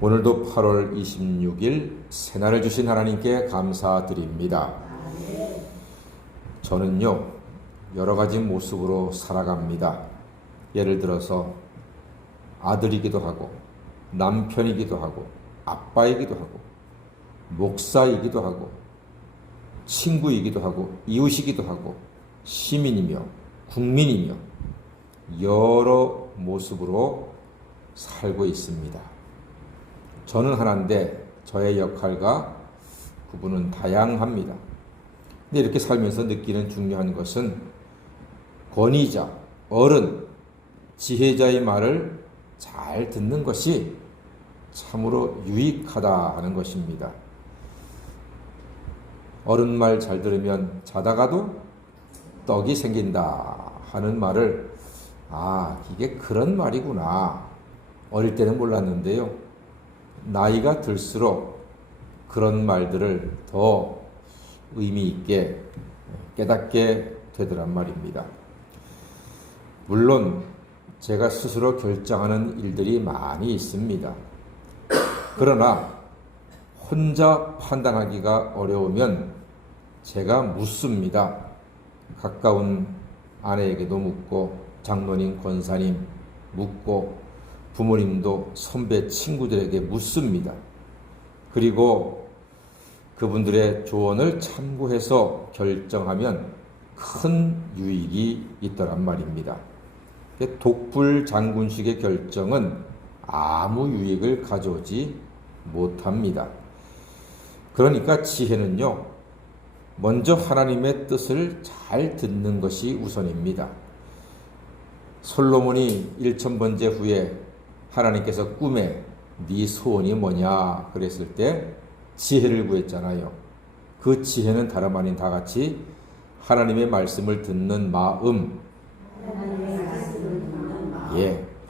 오늘도 8월 26일 새날을 주신 하나님께 감사드립니다. 저는요, 여러 가지 모습으로 살아갑니다. 예를 들어서 아들이기도 하고, 남편이기도 하고, 아빠이기도 하고, 목사이기도 하고, 친구이기도 하고, 이웃이기도 하고, 시민이며, 국민이며, 여러 모습으로 살고 있습니다. 저는 하나인데 저의 역할과 구분은 다양합니다. 근데 이렇게 살면서 느끼는 중요한 것은 권위자, 어른, 지혜자의 말을 잘 듣는 것이 참으로 유익하다 하는 것입니다. 어른 말 잘 들으면 자다가도 떡이 생긴다 하는 말을 이게 그런 말이구나. 어릴 때는 몰랐는데요. 나이가 들수록 그런 말들을 더 의미 있게 깨닫게 되더란 말입니다. 물론 제가 스스로 결정하는 일들이 많이 있습니다. 그러나 혼자 판단하기가 어려우면 제가 묻습니다. 가까운 아내에게도 묻고, 장로님, 권사님 묻고, 부모님도 선배 친구들에게 묻습니다. 그리고 그분들의 조언을 참고해서 결정하면 큰 유익이 있더란 말입니다. 독불장군식의 결정은 아무 유익을 가져오지 못합니다. 그러니까 지혜는요, 먼저 하나님의 뜻을 잘 듣는 것이 우선입니다. 솔로몬이 1000번째 후에 하나님께서 꿈에 네 소원이 뭐냐 그랬을 때 지혜를 구했잖아요. 그 지혜는 다름 아닌 다 같이 하나님의 말씀을 듣는 마음.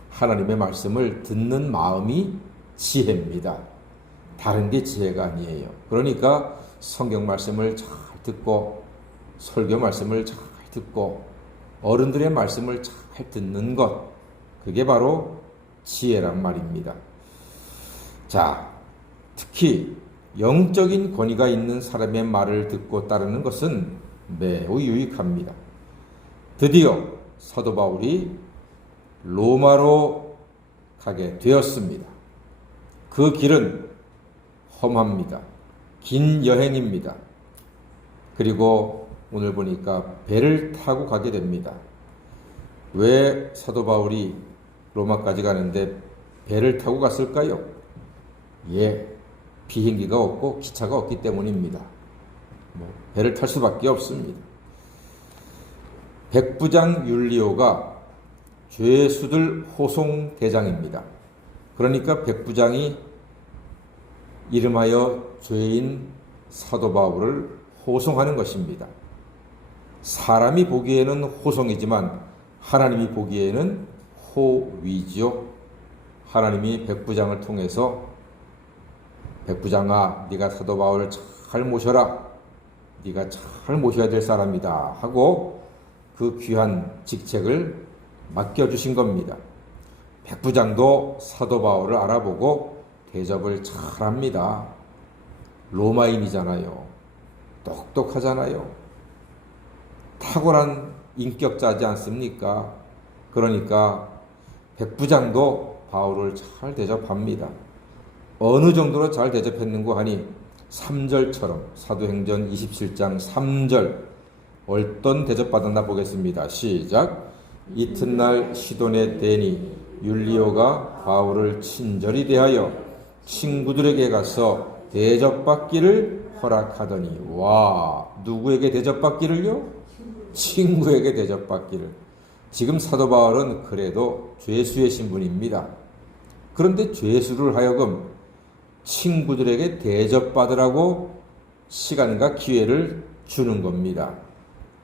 하나님의 말씀을 듣는 마음이 지혜입니다. 다른 게 지혜가 아니에요. 그러니까 성경 말씀을 잘 듣고, 설교 말씀을 잘 듣고, 어른들의 말씀을 잘 듣는 것, 그게 바로 지혜란 말입니다. 자, 특히 영적인 권위가 있는 사람의 말을 듣고 따르는 것은 매우 유익합니다. 드디어 사도 바울이 로마로 가게 되었습니다. 그 길은 험합니다. 긴 여행입니다. 그리고 오늘 보니까 배를 타고 가게 됩니다. 왜 사도 바울이 로마까지 가는데 배를 타고 갔을까요? 비행기가 없고 기차가 없기 때문입니다. 배를 탈 수밖에 없습니다. 백부장 율리오가 죄수들 호송 대장입니다. 그러니까 백부장이 이름하여 죄인 사도 바울을 호송하는 것입니다. 사람이 보기에는 호송이지만 하나님이 보기에는 호위죠. 하나님이 백부장을 통해서 백부장아, 네가 사도 바울을 잘 모셔라. 네가 잘 모셔야 될 사람이다 하고 그 귀한 직책을 맡겨주신 겁니다. 백부장도 사도 바울을 알아보고 대접을 잘합니다. 로마인이잖아요. 똑똑하잖아요. 탁월한 인격자지 않습니까? 그러니까 백부장도 바울을 잘 대접합니다. 어느 정도로 잘 대접했는고 하니 3절처럼 사도행전 27장 3절 어떤 대접받았나 보겠습니다. 시작. 이튿날 시돈의 대니 율리오가 바울을 친절히 대하여 친구들에게 가서 대접받기를 허락하더니, 누구에게 대접받기를요? 친구에게 대접받기를. 지금 사도 바울은 그래도 죄수의 신분입니다. 그런데 죄수를 하여금 친구들에게 대접받으라고 시간과 기회를 주는 겁니다.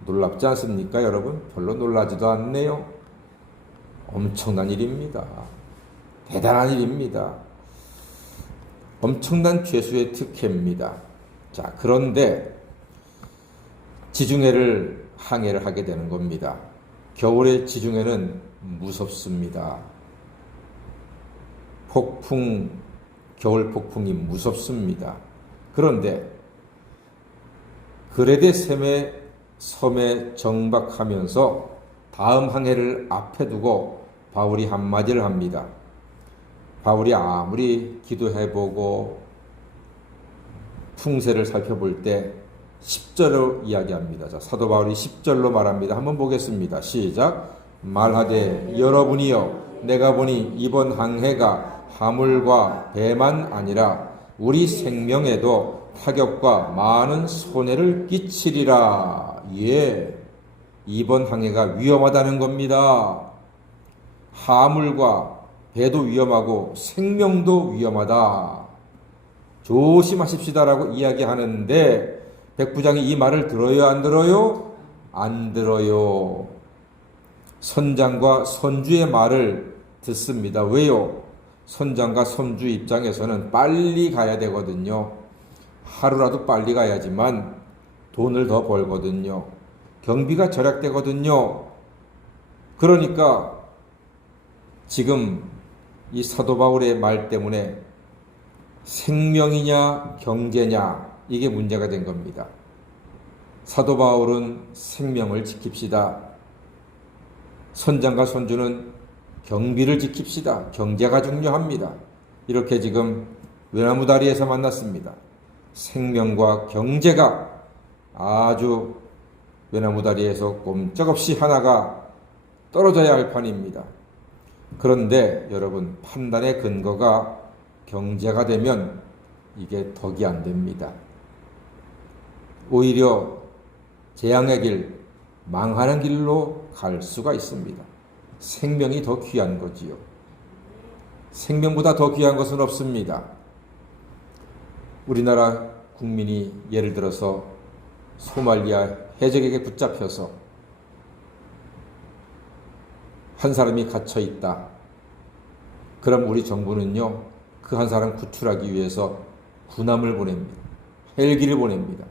놀랍지 않습니까, 여러분? 별로 놀라지도 않네요. 엄청난 일입니다. 대단한 일입니다. 엄청난 죄수의 특혜입니다. 자, 그런데 지중해를 항해를 하게 되는 겁니다. 겨울의 지중해는 무섭습니다. 폭풍, 겨울 폭풍이 무섭습니다. 그런데 그레데 섬에 정박하면서 다음 항해를 앞에 두고 바울이 한마디를 합니다. 바울이 아무리 기도해보고 풍세를 살펴볼 때 10절로 이야기합니다. 자, 사도 바울이 10절로 말합니다. 한번 보겠습니다. 시작. 말하되 여러분이여 내가 보니 이번 항해가 화물과 배만 아니라 우리 생명에도 타격과 많은 손해를 끼치리라. 예, 이번 항해가 위험하다는 겁니다. 화물과 배도 위험하고 생명도 위험하다. 조심하십시다라고 이야기하는데 백부장이 이 말을 들어요, 안 들어요? 안 들어요. 선장과 선주의 말을 듣습니다. 왜요? 선장과 선주 입장에서는 빨리 가야 되거든요. 하루라도 빨리 가야지만 돈을 더 벌거든요. 경비가 절약되거든요. 그러니까 지금 이 사도 바울의 말 때문에 생명이냐 경제냐 이게 문제가 된 겁니다. 사도 바울은 생명을 지킵시다. 선장과 선주는 경비를 지킵시다. 경제가 중요합니다. 이렇게 지금 외나무다리에서 만났습니다. 생명과 경제가 아주 외나무다리에서 꼼짝없이 하나가 떨어져야 할 판입니다. 그런데 여러분, 판단의 근거가 경제가 되면 이게 덕이 안 됩니다. 오히려 재앙의 길, 망하는 길로 갈 수가 있습니다. 생명이 더 귀한 거지요. 생명보다 더 귀한 것은 없습니다. 우리나라 국민이 예를 들어서 소말리아 해적에게 붙잡혀서 한 사람이 갇혀 있다. 그럼 우리 정부는요, 그 한 사람 구출하기 위해서 군함을 보냅니다. 헬기를 보냅니다.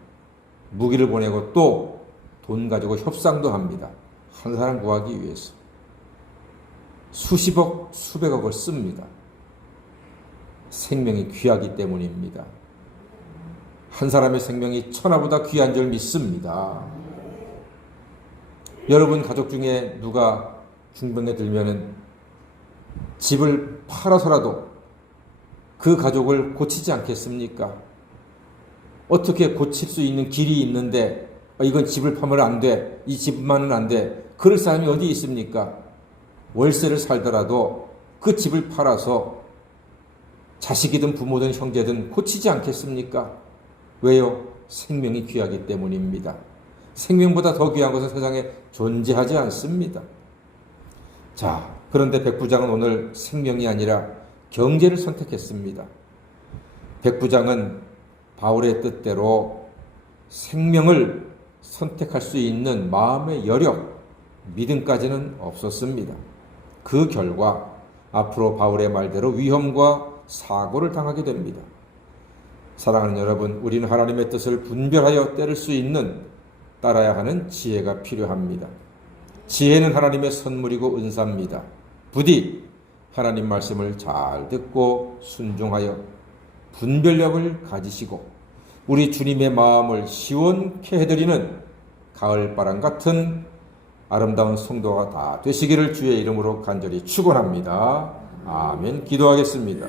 무기를 보내고 또 돈 가지고 협상도 합니다. 한 사람 구하기 위해서. 수십억, 수백억을 씁니다. 생명이 귀하기 때문입니다. 한 사람의 생명이 천하보다 귀한 줄 믿습니다. 여러분 가족 중에 누가 중병에 들면은 집을 팔아서라도 그 가족을 고치지 않겠습니까? 어떻게 고칠 수 있는 길이 있는데 이건 집을 팔면 안 돼. 이 집만은 안 돼. 그럴 사람이 어디 있습니까? 월세를 살더라도 그 집을 팔아서 자식이든 부모든 형제든 고치지 않겠습니까? 왜요? 생명이 귀하기 때문입니다. 생명보다 더 귀한 것은 세상에 존재하지 않습니다. 자, 그런데 백부장은 오늘 생명이 아니라 경제를 선택했습니다. 백부장은 바울의 뜻대로 생명을 선택할 수 있는 마음의 여력, 믿음까지는 없었습니다. 그 결과 앞으로 바울의 말대로 위험과 사고를 당하게 됩니다. 사랑하는 여러분, 우리는 하나님의 뜻을 분별하여 따를 수 있는 따라야 하는 지혜가 필요합니다. 지혜는 하나님의 선물이고 은사입니다. 부디 하나님 말씀을 잘 듣고 순종하여 분별력을 가지시고 우리 주님의 마음을 시원케 해드리는 가을바람 같은 아름다운 성도가 다 되시기를 주의 이름으로 간절히 축원합니다. 아멘. 기도하겠습니다.